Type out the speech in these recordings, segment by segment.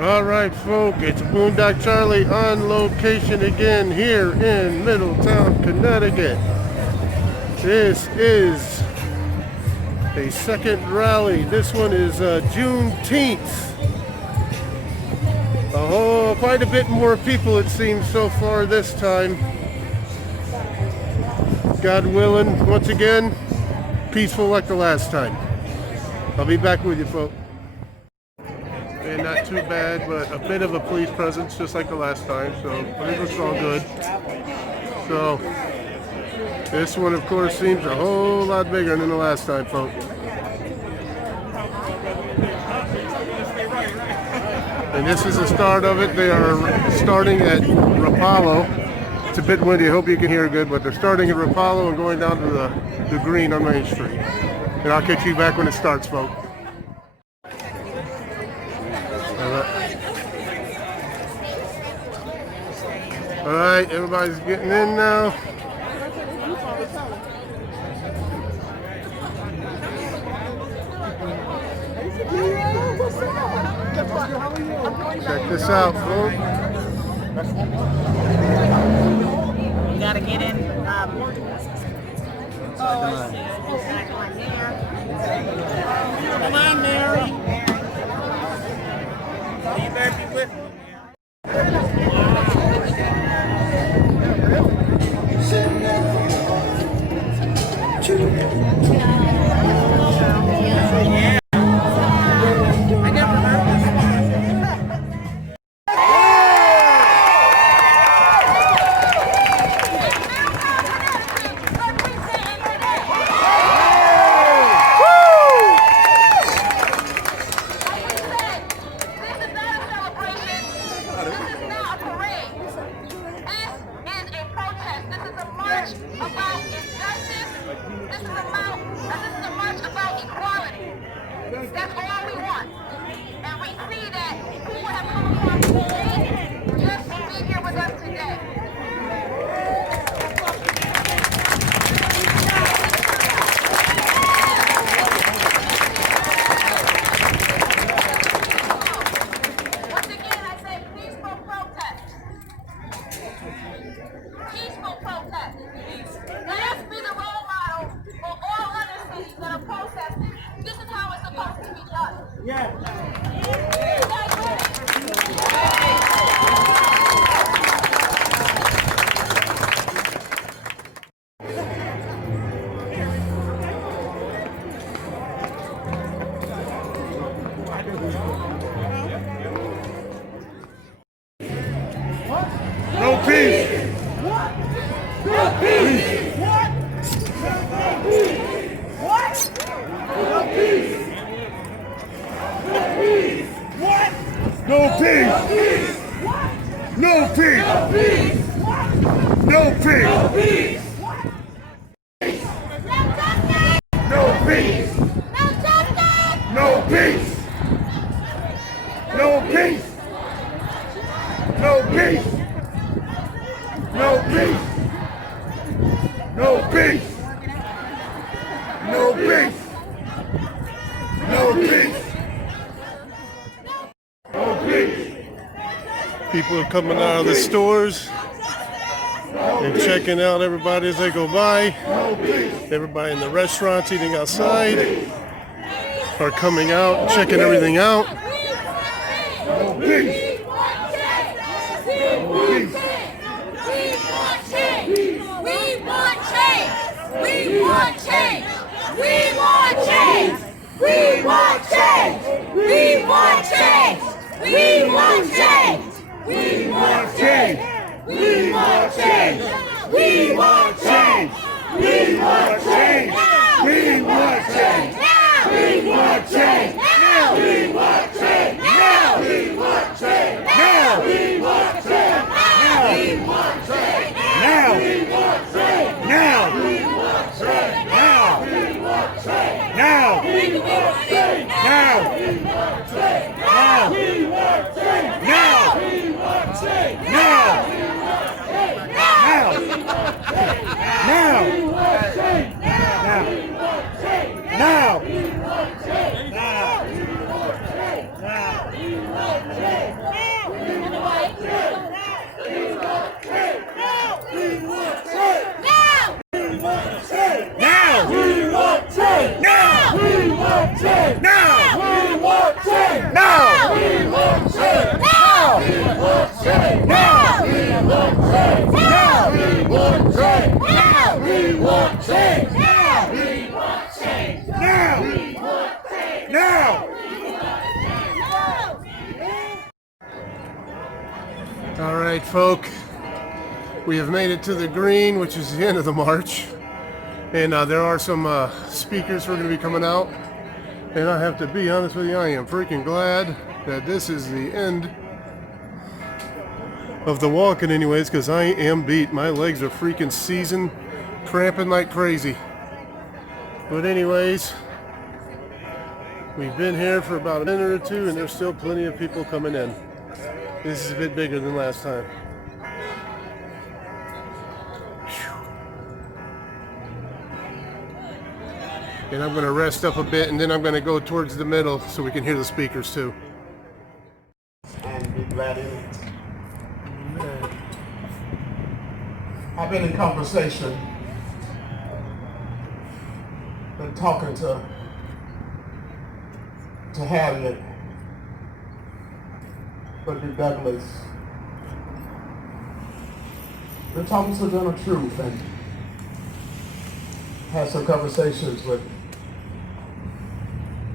All right, folk, it's Boondock Charlie on location again here in Middletown, Connecticut. This is a second rally. This one is Juneteenth. Quite a bit more people it seems so far this time. God willing, once again, peaceful like the last time. I'll be back with you, folks. And not too bad, but a bit of a police presence, just like the last time, so I think it's all good. So, this one, of course, seems a whole lot bigger than the last time, folks. And this is the start of it. They are starting at Rapallo. It's a bit windy, I hope you can hear good, but they're starting at Rapallo and going down to the green on Main Street. And I'll catch you back when it starts, folks. All right, everybody's getting in now. Check this out, folks. You gotta get in. Come on, Mary. You better be with me. That's all we want. And we see that people have come across the street just to be here with us today. Once again, I say peaceful protest. Peaceful protest. Let us be the role model for all other cities that are protesting. This is how it's supposed to be done. Yeah. No peace! No peace! What? No peace! No peace! No peace! No peace! No peace! No peace! No peace! No peace! No peace! No peace! No peace! No peace! No peace! People are coming out of the stores and checking out everybody as they go by. Everybody in the restaurants eating outside are coming out, checking everything out. No peace! We want change! We want change! We want change! We want change! We want change! We want change! We want change! We want change! We want change! We want change! We want change! We want change! We want change! We want change! We want change! Now! We want change! Now! We want change! Now! We want change! Now! We want change! Now! We want change! Now! We want change! Now! We want change! Now! We want change! Now! We want change! Now! We want change! Now! We want change! Now! We want change! Now! We want All right, folk. We have made it to the green, which is the end of the march. And there are some speakers who are going to be coming out. And I have to be honest with you, I am freaking glad that this is the end of the walking anyways, because I am beat. My legs are freaking seasoned, cramping like crazy. But anyways, we've been here for about a minute or two, and there's still plenty of people coming in. This is a bit bigger than last time. And I'm going to rest up a bit, and then I'm going to go towards the middle so we can hear the speakers too. And be glad in it. I've been in conversation, been talking to Harriet, Frederick Douglass. Been talking to General Truth and had some conversations with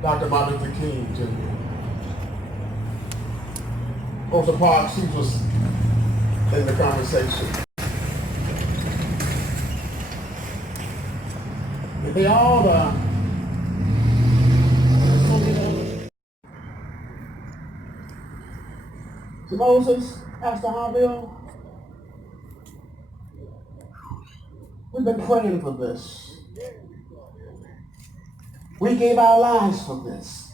Dr. Martin Luther King Jr. Rosa Parks, she was in the conversation. And they all to Moses, Pastor Harville, we've been praying for this. We gave our lives for this.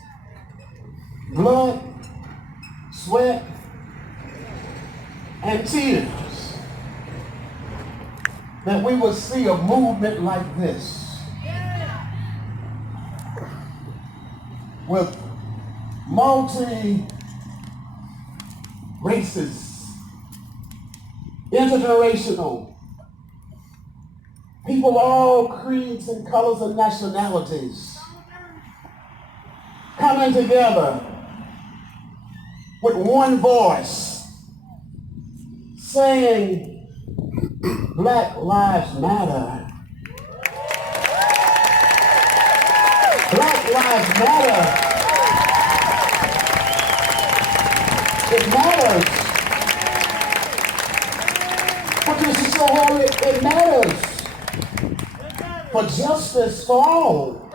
Blood, sweat, and tears. That we would see a movement like this. With multi-races, intergenerational, people of all creeds and colors and nationalities coming together with one voice saying, Black Lives Matter. Black Lives Matter. It matters. But this is so holy, it matters. For justice for all.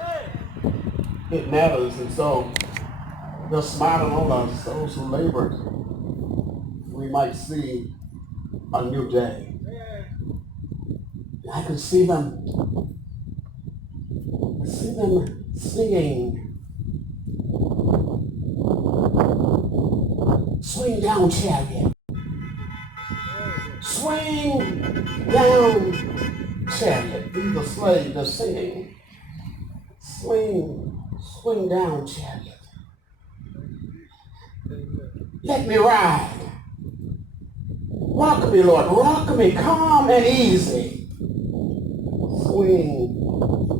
It matters, and so they're smiling on us, those who labored. We might see a new day. I can see them singing. Swing down, chariot. Swing down, chariot. These are slaves, they're singing. Swing down, chariot. Let me ride. Rock me, Lord. Rock me, calm and easy. Swing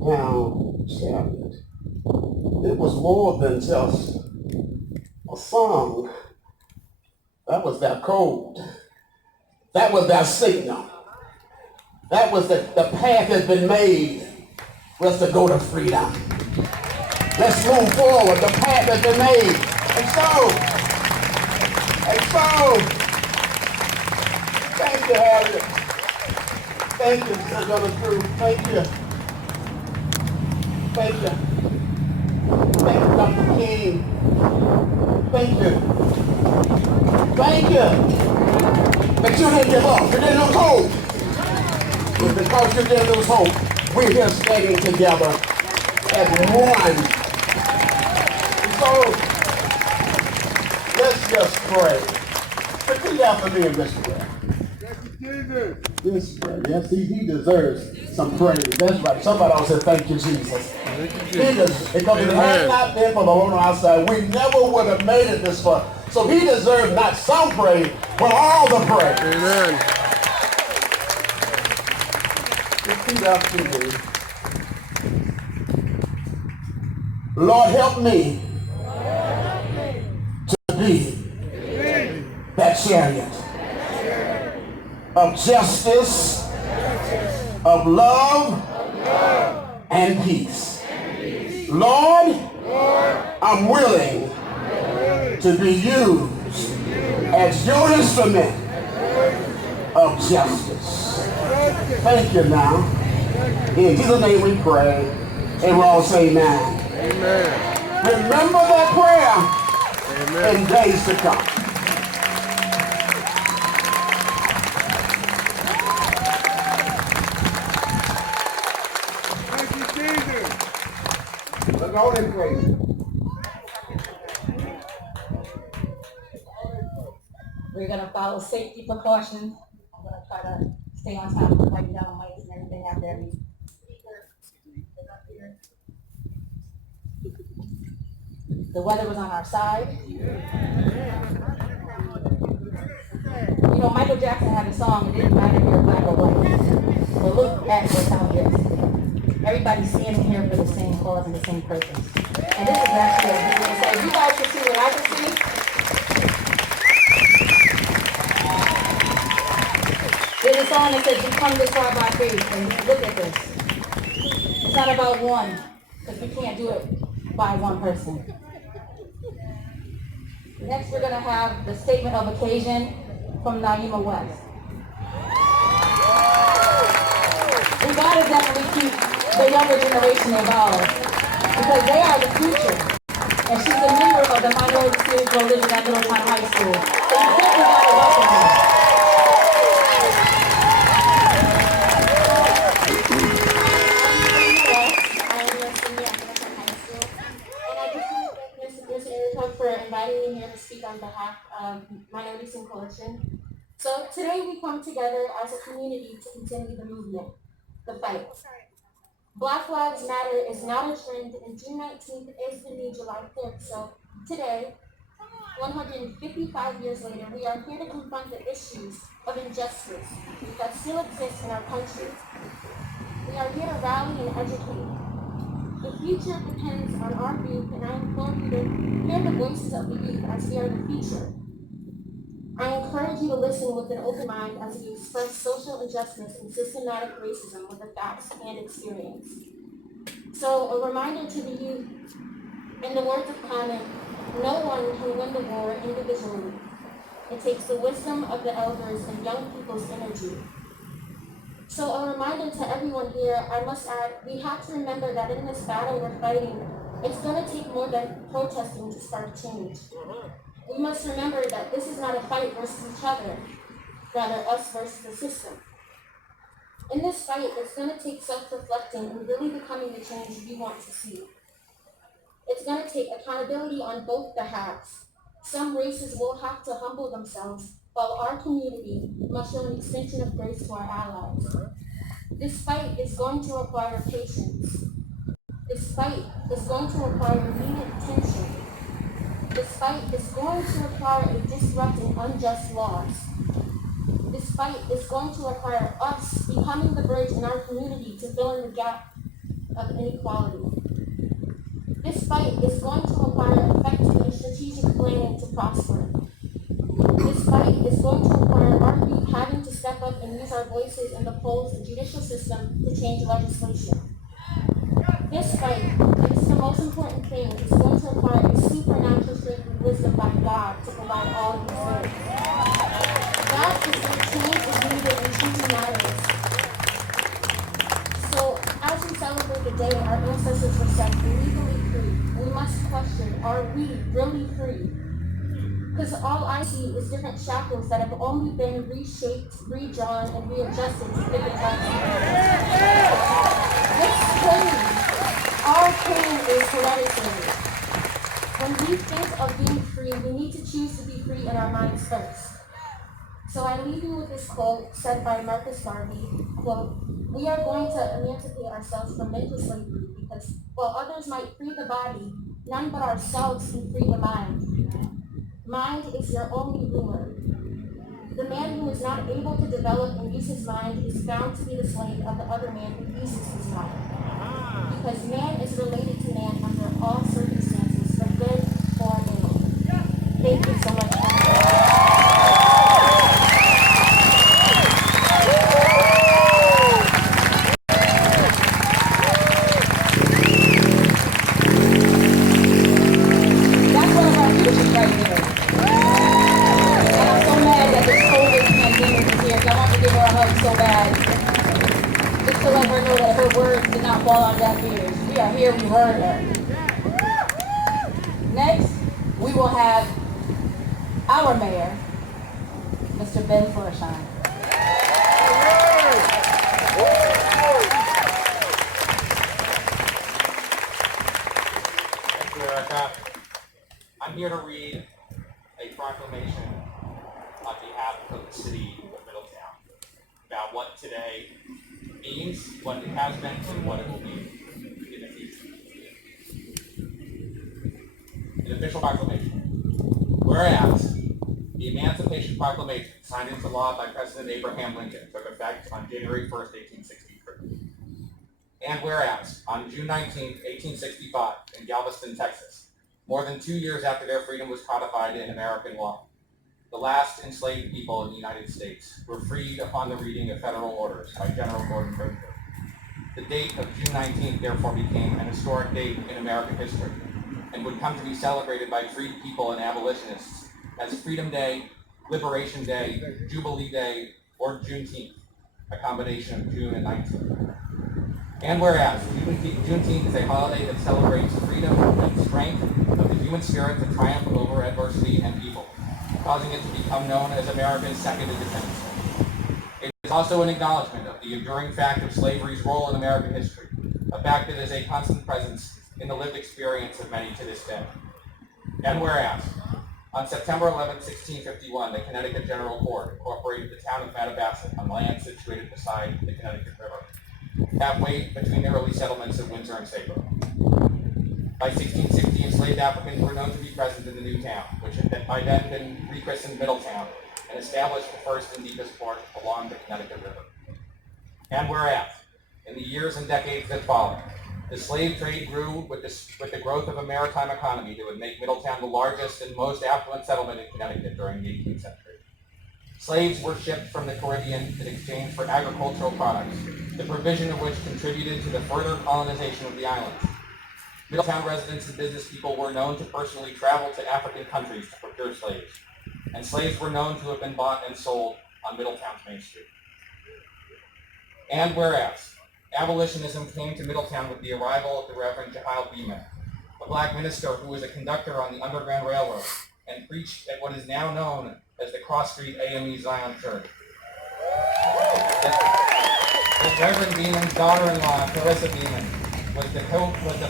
down, chariot. It was more than just a song. That was their code. That was their signal. That was the path that's been made for us to go to freedom. Let's move forward. The path has been made. And so, thank you, Harriet. Thank you, Brother Cruz. Thank you. Thank you. Thank you, Dr. King. Thank you. Thank you. But you didn't give up. You didn't lose hope. But because you didn't lose hope, we're here standing together as one. So, let's just pray. Repeat after me in this prayer. This prayer. Yes, he deserves some praise. That's right. Somebody else said, thank you, Jesus. Because if it had not been for the Lord on our side, we never would have made it this far. So he deserves not some praise, but all the praise. Amen. Repeat after me. Lord, help me to be that chariot of justice, of love, and peace. Lord, I'm willing to be used as your instrument of justice. Thank you now. In Jesus' name we pray. And we all say amen. Amen. Remember that prayer Amen. in days to come. Let's go and pray. We're going to follow safety precautions. I'm going to try to stay on top of writing down mics and everything after every speaker. The weather was on our side. You know, Michael Jackson had a song, it didn't matter if you're black or white. But look at what's out this. Everybody's standing here for the same cause and the same purpose. And this is actually a video. So if you guys can see what I can see, there's a song that says, "You come this far by faith," and look at this. It's not about one, because we can't do it by one person. Next, we're going to have the statement of occasion from Naima West. We got to definitely keep the younger generation involved, because they are the future. And she's a member of the Minority Student Coalition at Middletown High School. So you definitely got to welcome her. For inviting me here to speak on behalf of Minority Student Coalition. So today we come together as a community to continue the movement, the fight. Black Lives Matter is not a trend, and Juneteenth is the new July 5th. So today, 155 years later, we are here to confront the issues of injustice that still exist in our country. We are here to rally and educate. The future depends on our youth, and I implore you to hear the voices of the youth as we are the future. I encourage you to listen with an open mind as we express social injustice and systematic racism with the facts and experience. So a reminder to the youth, in the words of Common, no one can win the war individually. It takes the wisdom of the elders and young people's energy. So a reminder to everyone here, I must add, we have to remember that in this battle we're fighting, it's going to take more than protesting to spark change. We must remember that this is not a fight versus each other, rather us versus the system. In this fight, it's going to take self-reflecting and really becoming the change we want to see. It's going to take accountability on both the halves. Some races will have to humble themselves, while our community must show an extension of grace to our allies. This fight is going to require patience. This fight is going to require needed attention. This fight is going to require a disrupting unjust laws. This fight is going to require us becoming the bridge in our community to fill in the gap of inequality. This fight is going to require effective and strategic planning to prosper. This fight is going to require our youth having to step up and use our voices in the polls and judicial system to change legislation. This fight, and this is the most important thing, is going to require a supernatural strength and wisdom by God to provide all of these things. That is where change is needed and truly matters. So, as we celebrate the day our ancestors were set legally free, we must question, are we really free? Because all I see is different shackles that have only been reshaped, redrawn, and readjusted to fit the times. This pain, our pain is hereditary. When we think of being free, we need to choose to be free in our minds first. So I leave you with this quote said by Marcus Garvey, quote, "We are going to emancipate ourselves from mental slavery because while others might free the body, none but ourselves can free the mind. Mind is your only ruler. The man who is not able to develop and use his mind is found to be the slave of the other man who uses his mind. Because man is related to man under all circumstances, for good or ill." Thank you so much. That's one of our futures right there. And I'm so mad that this COVID pandemic is here. deaf ears. We are here, we heard her. Next, we will have our mayor, Mr. Ben Florsheim. Thank you, Erica. I'm here to read a proclamation on behalf of the city of Middletown about what today means, what it has meant, and what it will be in the future. An official proclamation. Whereas the Emancipation Proclamation, signed into law by President Abraham Lincoln, took effect on January 1st, 1863. And whereas on June 19th, 1865, in Galveston, Texas, more than 2 years after their freedom was codified in American law, the last enslaved people in the United States were freed upon the reading of federal orders by General Gordon Craighead. The date of June 19th therefore became an historic date in American history and would come to be celebrated by freed people and abolitionists as Freedom Day, Liberation Day, Jubilee Day, or Juneteenth, a combination of June and 19. And whereas Juneteenth is a holiday that celebrates freedom and strength of the human spirit to triumph over adversity and evil, causing it to become known as America's second independence day. It is also an acknowledgement of the enduring fact of slavery's role in American history, a fact that is a constant presence in the lived experience of many to this day. And whereas, on September 11, 1651, the Connecticut General Court incorporated the town of Mattabesset on land situated beside the Connecticut River, halfway between the early settlements of Windsor and Salem. By 1660, enslaved Africans were known to be present in the new town, which had by then been rechristened Middletown and established the first and deepest port along the Connecticut River. And whereas, in the years and decades that followed, the slave trade grew with the growth of a maritime economy that would make Middletown the largest and most affluent settlement in Connecticut during the 18th century. Slaves were shipped from the Caribbean in exchange for agricultural products, the provision of which contributed to the further colonization of the islands. Middletown residents and business people were known to personally travel to African countries to procure slaves, and slaves were known to have been bought and sold on Middletown's Main Street. And whereas abolitionism came to Middletown with the arrival of the Reverend Jehiel Beeman, a black minister who was a conductor on the Underground Railroad and preached at what is now known as the Cross Street AME Zion Church. The Reverend Beeman's daughter-in-law, Clarissa Beeman, was the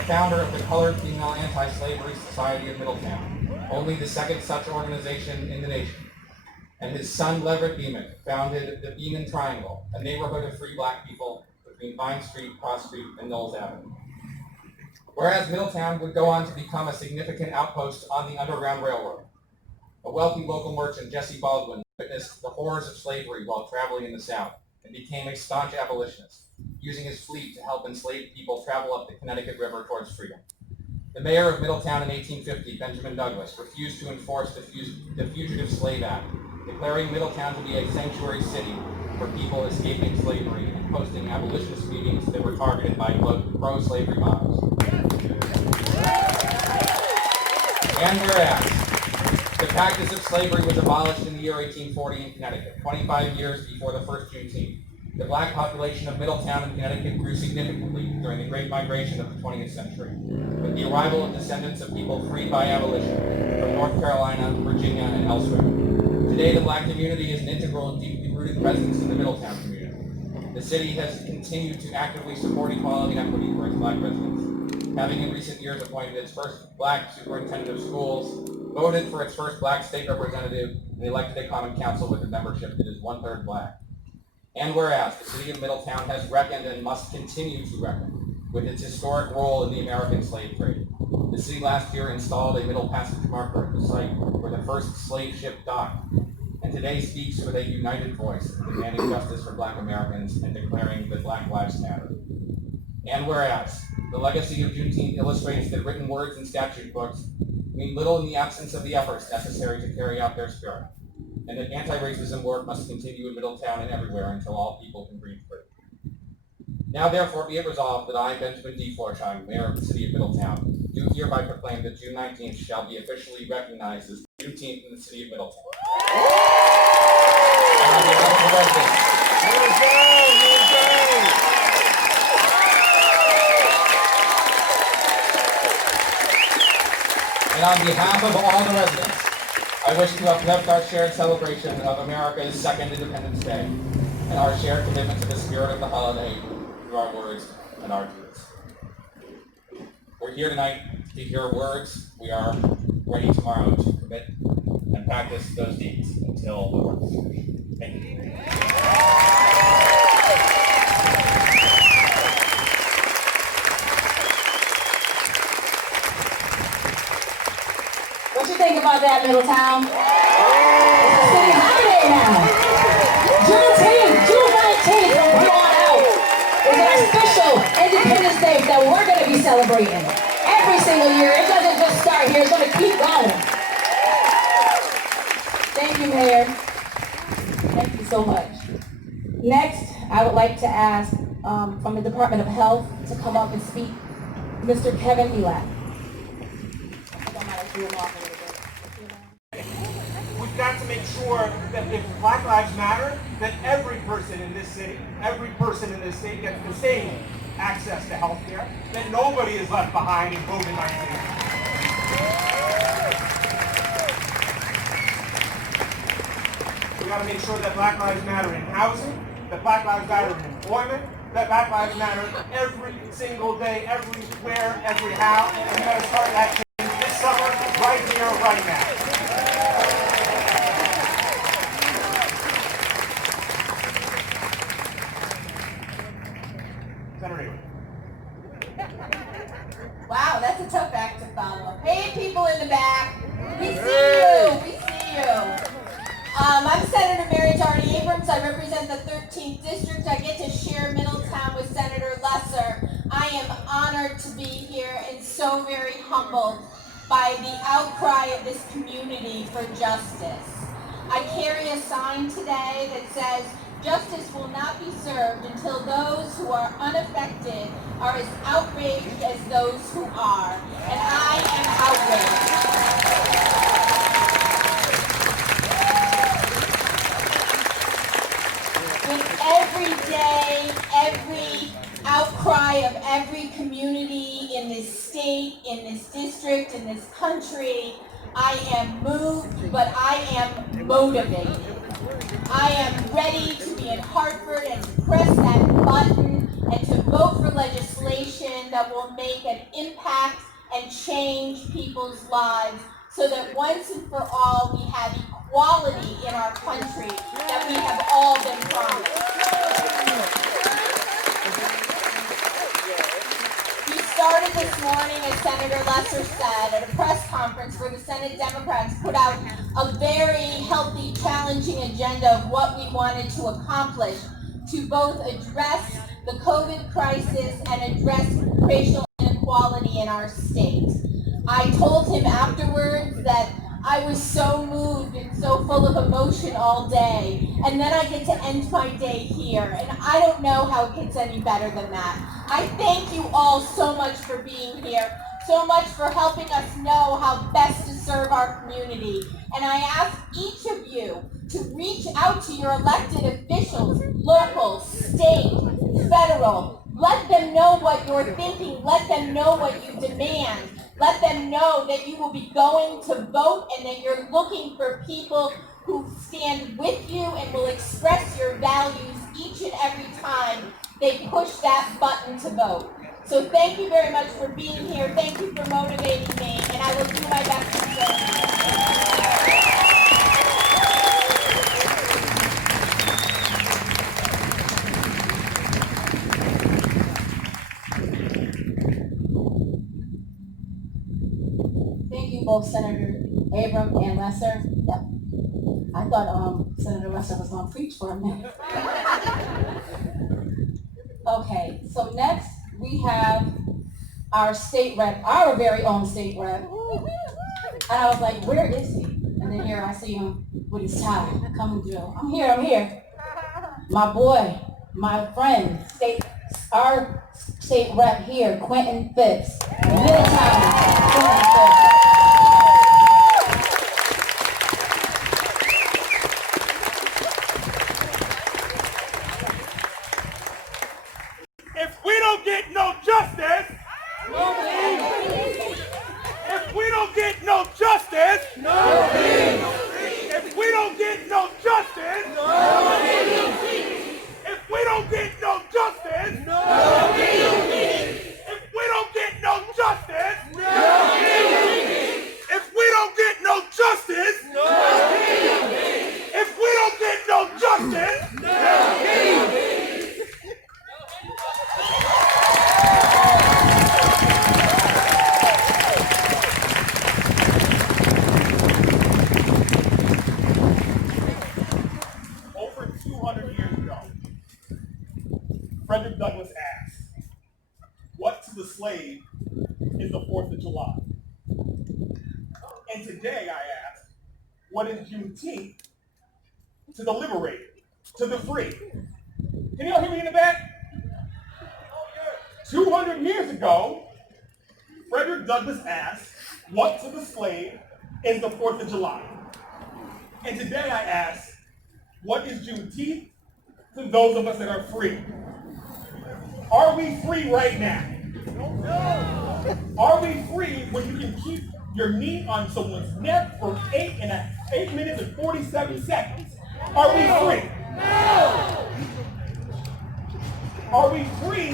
founder of the Colored Female Anti-Slavery Society of Middletown, only the second such organization in the nation. And his son, Leverett Beeman, founded the Beeman Triangle, a neighborhood of free black people between Vine Street, Cross Street, and Knowles Avenue. Whereas Middletown would go on to become a significant outpost on the Underground Railroad. A wealthy local merchant, Jesse Baldwin, witnessed the horrors of slavery while traveling in the South and became a staunch abolitionist, using his fleet to help enslaved people travel up the Connecticut River towards freedom. The mayor of Middletown in 1850, Benjamin Douglas, refused to enforce the Fugitive Slave Act, declaring Middletown to be a sanctuary city for people escaping slavery and hosting abolitionist meetings that were targeted by pro-slavery mobs. And whereas the practice of slavery was abolished in the year 1840 in Connecticut, 25 years before the first Juneteenth, the black population of Middletown and Connecticut grew significantly during the Great Migration of the 20th century, with the arrival of descendants of people freed by abolition from North Carolina, Virginia, and elsewhere. Today, the black community is an integral and deeply rooted presence in the Middletown community. The city has continued to actively support equality and equity for its black residents, having in recent years appointed its first black superintendent of schools, voted for its first black state representative, and elected a common council with a membership that is 1/3 black. And whereas the city of Middletown has reckoned and must continue to reckon with its historic role in the American slave trade, the city last year installed a middle passage marker at the site where the first slave ship docked, and today speaks with a united voice, demanding justice for black Americans and declaring that Black Lives Matter. And whereas the legacy of Juneteenth illustrates that written words and statute books mean little in the absence of the efforts necessary to carry out their spirit, and that anti-racism work must continue in Middletown and everywhere until all people can breathe free. Now therefore be it resolved that I, Benjamin D. Florsheim, Mayor of the City of Middletown, do hereby proclaim that June 19th shall be officially recognized as Juneteenth in the City of Middletown. And on behalf of the residents, on behalf of all the residents, I wish to uplift our shared celebration of America's second Independence Day and our shared commitment to the spirit of the holiday through our words and our deeds. We're here tonight to hear words. We are ready tomorrow to commit and practice those deeds until the work is finished. Thank you. What you think about that, Middletown? It's a city holiday now. Juneteenth, June 19th, from here on out, is an official Independence Day that we're going to be celebrating every single year. It doesn't just start here, it's going to keep going. Thank you, Mayor. Thank you so much. Next, I would like to ask from the Department of Health to come up and speak, Mr. Kevin Elak. We've got to make sure that if Black Lives Matter, that every person in this city, every person in this state gets the same access to health care, that nobody is left behind in COVID-19. We've got to make sure that Black Lives Matter in housing, that Black Lives Matter in employment, that Black Lives Matter every single day, everywhere, every how, and we've got to start that change this summer, right here, right now. Wow, that's a tough act to follow. Hey, people in the back, we see you, we see you. I'm Senator Mary Darty Abrams. I represent the 13th District. I get to share Middletown with Senator Lesser. I am honored to be here and so very humbled by the outcry of this community for justice. I carry a sign today that says, "Justice will not be served until those who are unaffected are as outraged as those who are." And I am outraged. With every day, every outcry of every community in this state, in this district, in this country, I am moved, but I am motivated. I am ready to be in Hartford and to press that button and to vote for legislation that will make an impact and change people's lives so that once and for all we have equality in our country that we have all been promised. We started this morning, as Senator Lesser said, at a press conference where the Senate Democrats put out a very healthy, challenging agenda of what we wanted to accomplish to both address the COVID crisis and address racial inequality in our state. I told him afterwards that I was so moved and so full of emotion all day, and then I get to end my day here, and I don't know how it gets any better than that. I thank you all so much for being here, so much for helping us know how best to serve our community, and I ask each of you to reach out to your elected officials, local, state, federal. Let them know what you're thinking, let them know what you demand. Let them know that you will be going to vote and that you're looking for people who stand with you and will express your values each and every time they push that button to vote. So thank you very much for being here. Thank you for motivating me, and I will do my best to serve you. Thank you both, Senator Abrams and Lesser. Yep. I thought Senator Lesser was going to preach for a minute. Okay, so next we have our state rep, our very own state rep. And I was like, where is he? And then here I see him with his tie coming through. I'm here. My boy, my friend, our state rep here, Quentin Phipps. Middletown, Quentin Phipps. If we don't get no justice, if we don't get no what is Juneteenth to the liberated, to the free. Can y'all hear me in the back? 200 years ago, Frederick Douglass asked, what to the slave is the 4th of July? And today I ask, what is Juneteenth to those of us that are free? Are we free right now? Are we free when you can keep your knee on someone's neck for 8 minutes and 47 seconds? Are we free? Are we free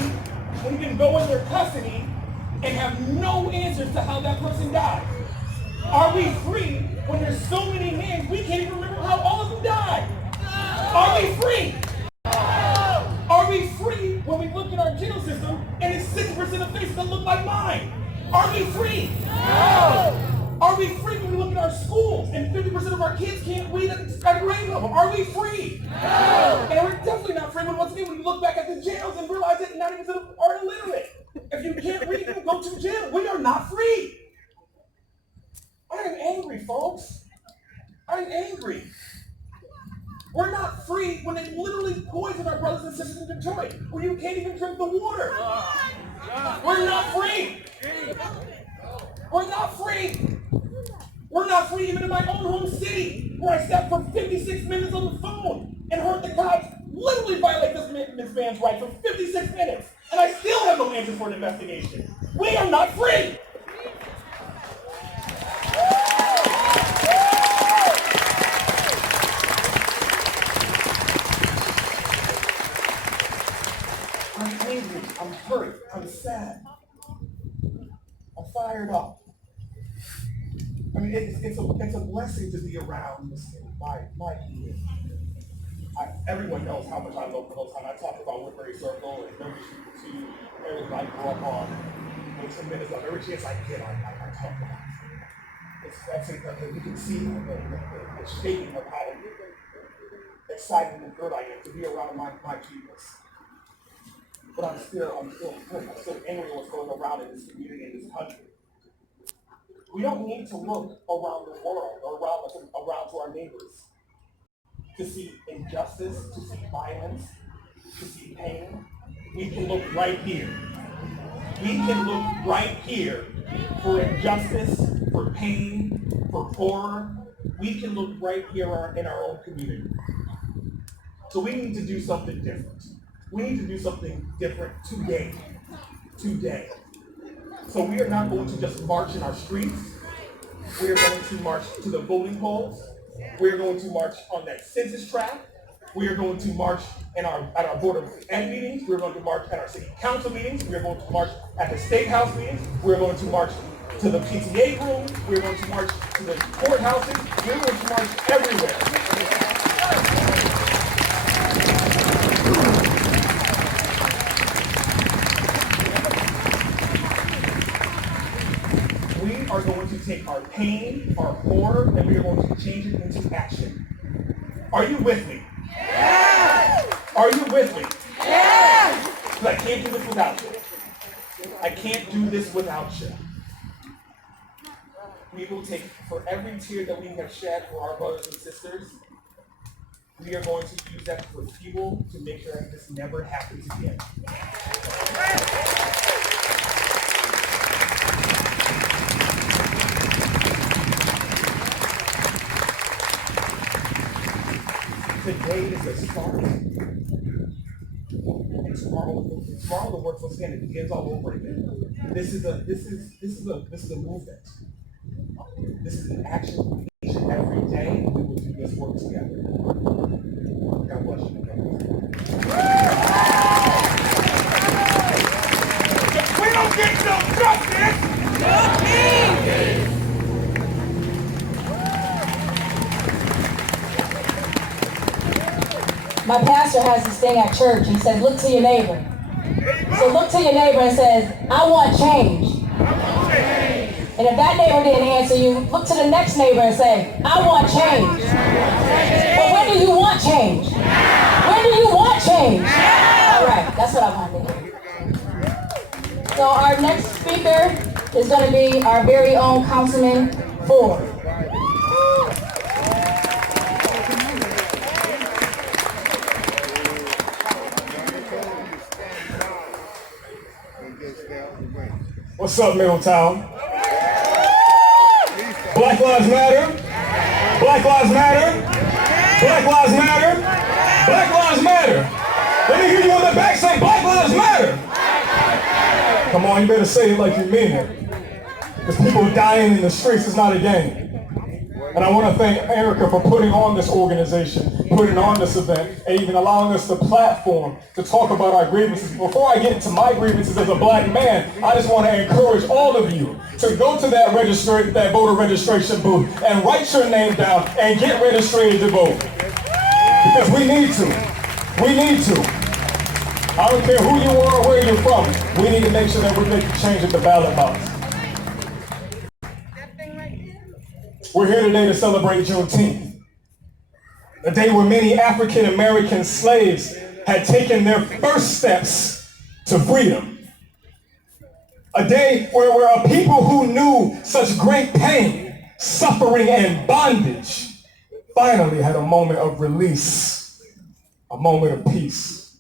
when you can go in their custody and have no answers to how that person died? Are we free when there's so many names we can't even remember how all of them died? Are we free? Are we free when we look at our jail system and it's 6% of faces that look like mine? Are we free? Are we free when we look at our schools and 50% of our kids can't read at grade level? Are we free? And we're definitely not free when once again when you look back at the jails and realize that 90% of them are illiterate. If you can't read, you can go to jail. We are not free. I am angry, folks. I'm angry. We're not free when they literally poison our brothers and sisters in Detroit, where you can't even drink the water. We're not free. We're not free. We're not free even in my own home city, where I sat for 56 minutes on the phone and heard the cops literally violate this man's right for 56 minutes. And I still have no answer for an investigation. We are not free. I'm angry, I'm hurt, I'm sad. I'm fired up. I mean, it's a blessing to be around my community. Everyone knows how much I love Middletown. I talk about Woodbury Circle and Memory Street 2, areas I grew up on. It's tremendous. Every chance I get, I talk about it. I think that you can see the shaping of how excited and good I am to be around my people. But I'm still angry at what's going around in this community, in this country. We don't need to look around the world or around to our neighbors to see injustice, to see violence, to see pain. We can look right here. We can look right here for injustice, for pain, for horror. We can look right here in our own community. So we need to do something different. We need to do something different today. Today. So we are not going to just march in our streets. We are going to march to the voting polls. We are going to march on that census tract. We are going to march at our Board of Ed meetings. We are going to march at our city council meetings. We are going to march at the state house meetings. We are going to march to the PTA room. We are going to march to the courthouses. We are going to march everywhere. We are going to take our pain, our horror, and we are going to change it into action. Are you with me? Yes! Are you with me? Yes! Because I can't do this without you. I can't do this without you. We will take, for every tear that we have shed for our brothers and sisters, we are going to use that for fuel to make sure that this never happens again. Today is a start, and tomorrow the work once again it begins all over again. This is a movement. This is an action each and every day, and we will do this work together. God bless you. If we don't get no justice, no peace. My pastor has this thing at church. He says, look to your neighbor. So look to your neighbor and says, I want change. And if that neighbor didn't answer you, look to the next neighbor and say, I want change. But when do you want change? When do you want change? All right, that's what I wanted to hear. So our next speaker is going to be our very own Councilman Ford. What's up, Middletown? Black Lives Matter. Black Lives Matter. Black Lives Matter. Black Lives Matter. Let me hear you on the back say Black Lives Matter. Come on, you better say it like you mean it. Because people dying in the streets is not a game. And I want to thank Erica for putting on this organization, putting on this event, and even allowing us the platform to talk about our grievances. Before I get into my grievances as a black man, I just want to encourage all of you to go to that voter registration booth and write your name down and get registered to vote. Because we need to. We need to. I don't care who you are or where you're from. We need to make sure that we're making change at the ballot box. We're here today to celebrate Juneteenth, a day where many African American slaves had taken their first steps to freedom. A day where a people who knew such great pain, suffering, and bondage finally had a moment of release, a moment of peace.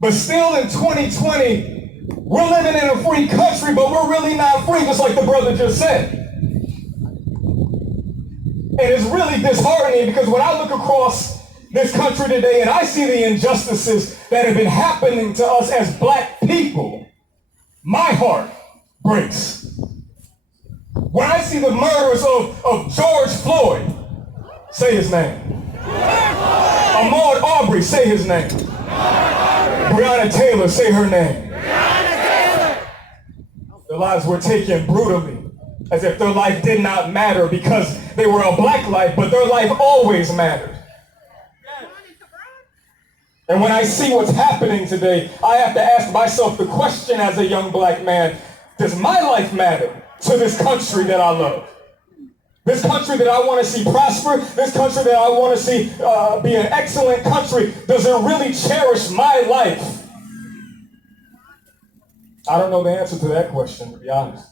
But still in 2020, we're living in a free country, but we're really not free, just like the brother just said. And it's really disheartening because when I look across this country today and I see the injustices that have been happening to us as black people, my heart breaks. When I see the murders of George Floyd, say his name. Ahmaud Arbery, say his name. Breonna Taylor, say her name. Their lives were taken brutally, as if their life did not matter because they were a black life, but their life always mattered. And when I see what's happening today, I have to ask myself the question as a young black man, does my life matter to this country that I love? This country that I want to see prosper, this country that I want to see be an excellent country, does it really cherish my life? I don't know the answer to that question, to be honest.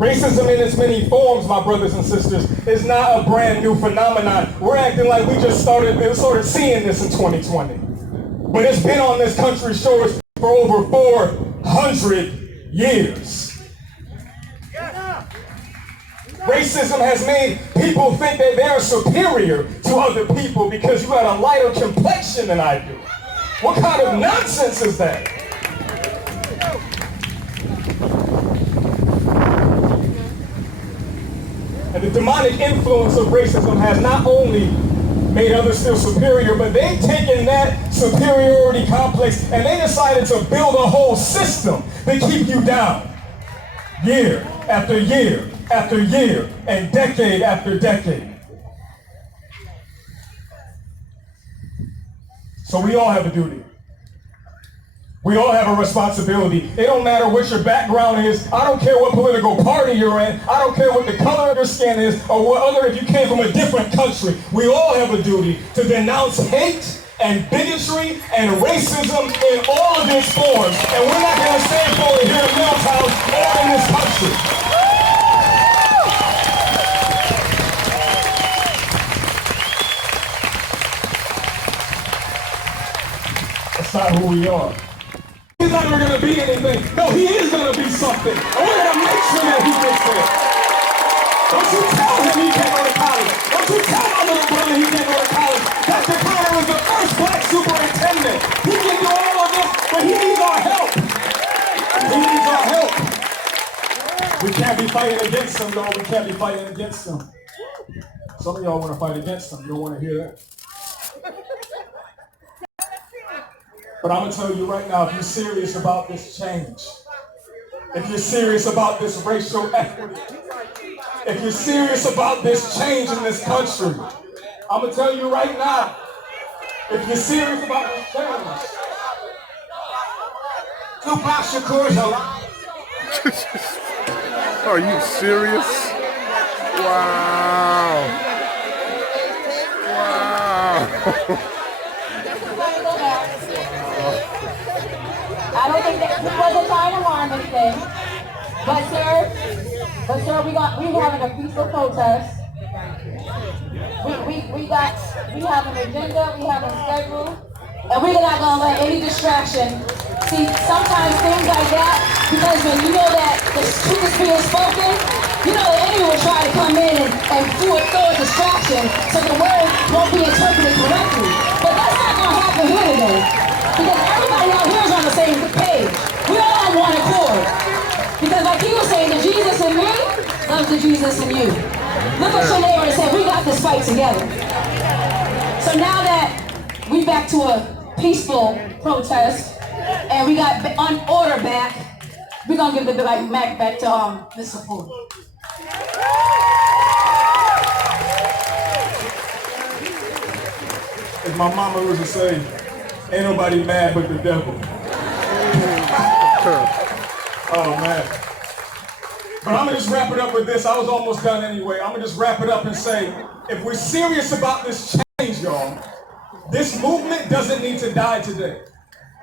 Racism in its many forms, my brothers and sisters, is not a brand new phenomenon. We're acting like we just started seeing this in 2020. But it's been on this country's shores for over 400 years. Racism has made people think that they're superior to other people because you got a lighter complexion than I do. What kind of nonsense is that? And the demonic influence of racism has not only made others feel superior, but they've taken that superiority complex and they decided to build a whole system to keep you down. Year after year after year and decade after decade. So we all have a duty. We all have a responsibility. It don't matter what your background is. I don't care what political party you're in. I don't care what the color of your skin is or what other, if you came from a different country. We all have a duty to denounce hate and bigotry and racism in all of its forms. And we're not going to stand for it here in Middletown or in this country. That's not who we are. He's not ever going to be anything. No, he is going to be something. And we're going to make sure that he gets there. Don't you tell him he can't go to college. Don't you tell my little brother he can't go to college. Dr. Connor was the first black superintendent. He can do all of this, but he needs our help. He needs our help. We can't be fighting against him, y'all. We can't be fighting against him. Some of y'all want to fight against him. You don't want to hear that. But I'm going to tell you right now, if you're serious about this change, if you're serious about this racial equity, if you're serious about this change in this country, I'm going to tell you right now, if you're serious about this change, Tupac Shakur is alive. Are you serious? Wow. Wow. I don't think that we wasn't trying to harm anything. But sir, we having a peaceful protest. We have an agenda, we have a schedule, and we're not gonna let any distraction See, sometimes things like that, because when you know that the truth is being spoken, you know the enemy will try to come in and throw a distraction so the word won't be interpreted correctly. But that's not going to happen here today. Because everybody out here is on the same page. We're all on one accord. Because like he was saying, the Jesus in me loves the Jesus in you. Look at your neighbor and say, we got this fight together. So now that we back to a peaceful protest and we got on order back, we're going to give the mic back to Mr. Ford. As my mama used to say, ain't nobody mad but the devil. Oh man. But I'm gonna just wrap it up with this. I was almost done anyway. I'm gonna just wrap it up and say, if we're serious about this change, y'all, this movement doesn't need to die today.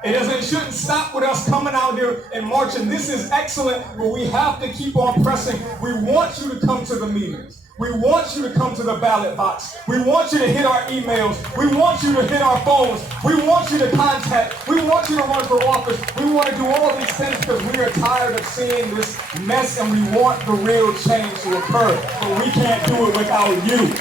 It shouldn't stop with us coming out here and marching. This is excellent, but we have to keep on pressing. We want you to come to the meetings. We want you to come to the ballot box. We want you to hit our emails. We want you to hit our phones. We want you to contact. We want you to run for office. We want to do all these things because we are tired of seeing this mess and we want the real change to occur. But we can't do it without you.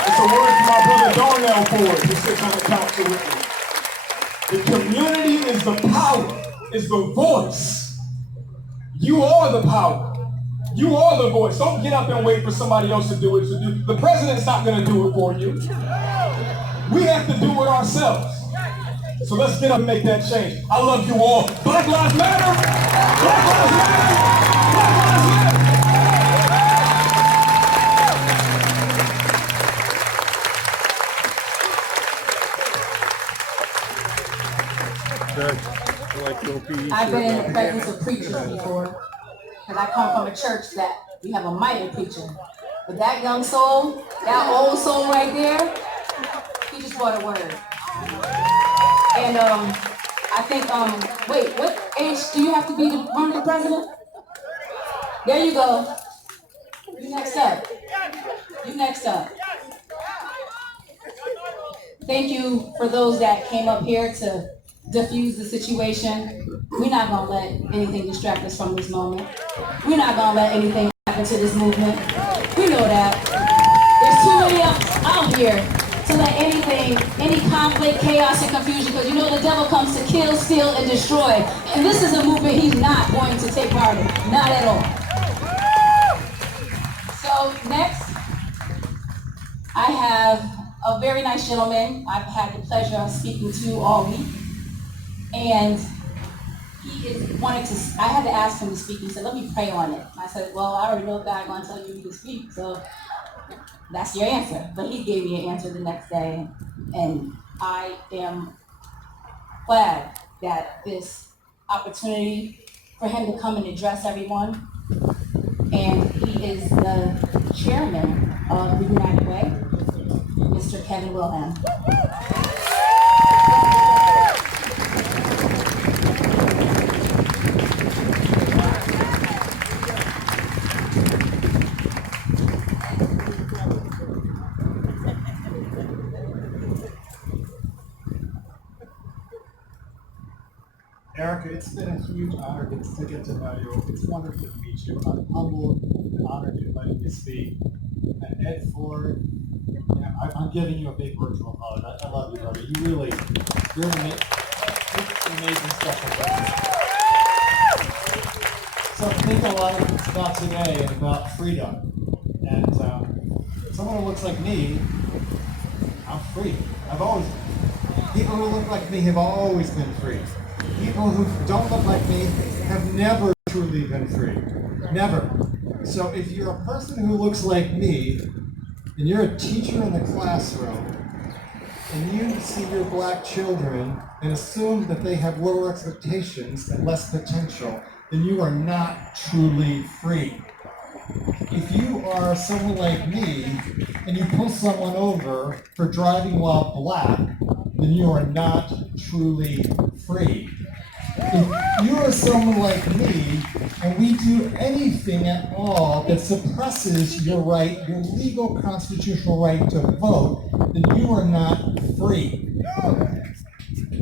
It's a word from my brother Darnell Ford, who sits on the council with me. The community is the power, is the voice. You are the power. You are the voice. Don't get up and wait for somebody else to do it. The president's not going to do it for you. We have to do it ourselves. So let's get up and make that change. I love you all. Black Lives Matter! Black Lives Matter! Black Lives Matter! I've been in the presence of preachers before, because I come from a church that we have a mighty preacher. But that young soul, that old soul right there, he just brought a word. And I think, wait, what age do you have to be to run for president? There you go. You next up. You next up. Thank you for those that came up here to diffuse the situation. We're not gonna let anything distract us from this moment. We're not gonna let anything happen to this movement. We know that. There's too many of us out here to let anything, any conflict, chaos, and confusion, because you know the devil comes to kill, steal, and destroy. And this is a movement he's not going to take part in. Not at all. So next, I have a very nice gentleman I've had the pleasure of speaking to all week. And I had to ask him to speak. He said, let me pray on it. And I said, well, I already know God's going to tell you to speak, so that's your answer. But he gave me an answer the next day. And I am glad that this opportunity for him to come and address everyone. And he is the chairman of the United Way, Mr. Kevin Wilhelm. Erica, it's been a huge honor to get to know you. It's wonderful to meet you. I'm humbled and honored to invite you to speak. And Ed Ford, I'm giving you a big virtual hug. I love you, brother. You really make amazing stuff. So think a lot about today and about freedom. And someone who looks like me, I'm free. I've always been. People who look like me have always been free. People who don't look like me have never truly been free. Never. So if you're a person who looks like me, and you're a teacher in the classroom, and you see your black children and assume that they have lower expectations and less potential, then you are not truly free. If you are someone like me, and you pull someone over for driving while black, then you are not truly free. If you are someone like me, and we do anything at all that suppresses your right, your legal constitutional right to vote, then you are not free.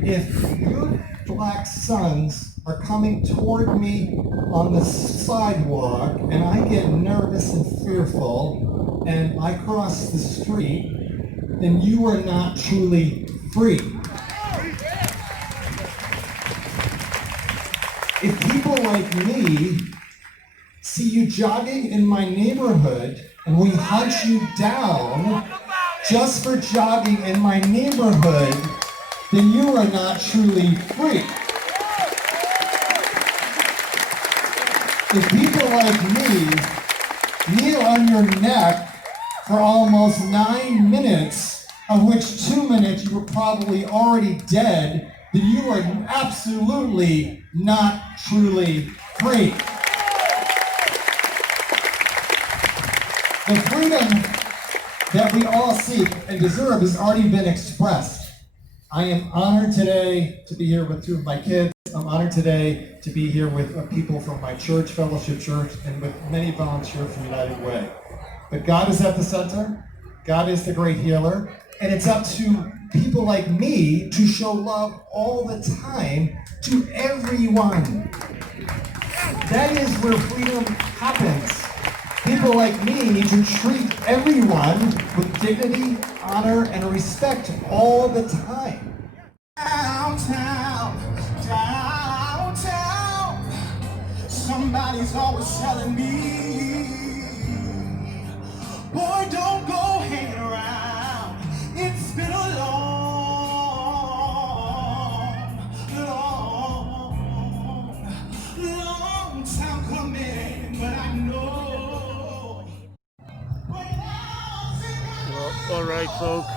if your black sons are coming toward me on the sidewalk and I get nervous and fearful and I cross the street, then you are not truly free. If people like me see you jogging in my neighborhood and we hunt you down just for jogging in my neighborhood, then you are not truly free. If people like me kneel on your neck for almost 9 minutes, of which 2 minutes you were probably already dead, then you are absolutely not truly free. The freedom that we all seek and deserve has already been expressed. I am honored today to be here with 2 of my kids. I'm honored today to be here with people from my church, Fellowship Church, and with many volunteers from United Way. But God is at the center. God is the great healer. And it's up to people like me to show love all the time to everyone. That is where freedom happens. People like me need to treat everyone with dignity, honor, and respect all the time. Downtown, downtown, somebody's always telling me, boy, don't go hanging around. It's been a long time coming, but I know. Well, all right, folks.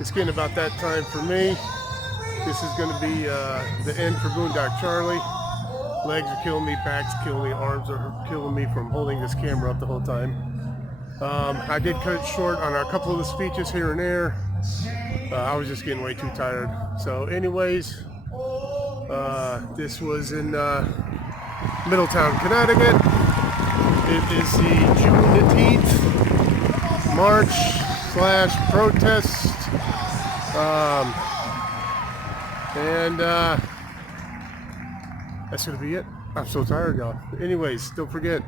It's getting about that time for me. This is going to be the end for Boondock Charlie. Legs are killing me, back's killing me, arms are killing me from holding this camera up the whole time. I did cut it short on a couple of the speeches here and there. I was just getting way too tired. So anyways, this was in Middletown, Connecticut. It is the Juneteenth march/protest. And that's gonna be it. I'm so tired, y'all. Anyways, don't forget,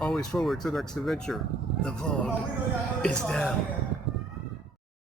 always forward to the next adventure. The vlog is down.